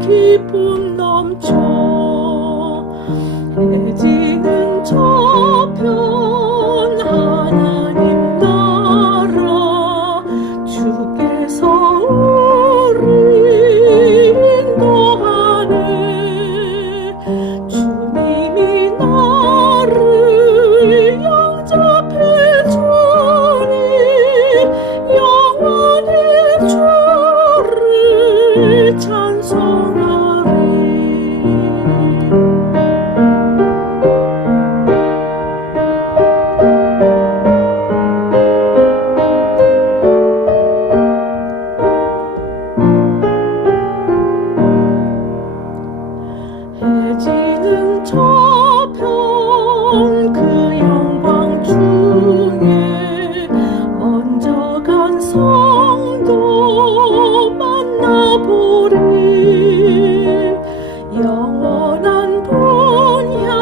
기쁨 넘쳐 해지 우리 영원한 본향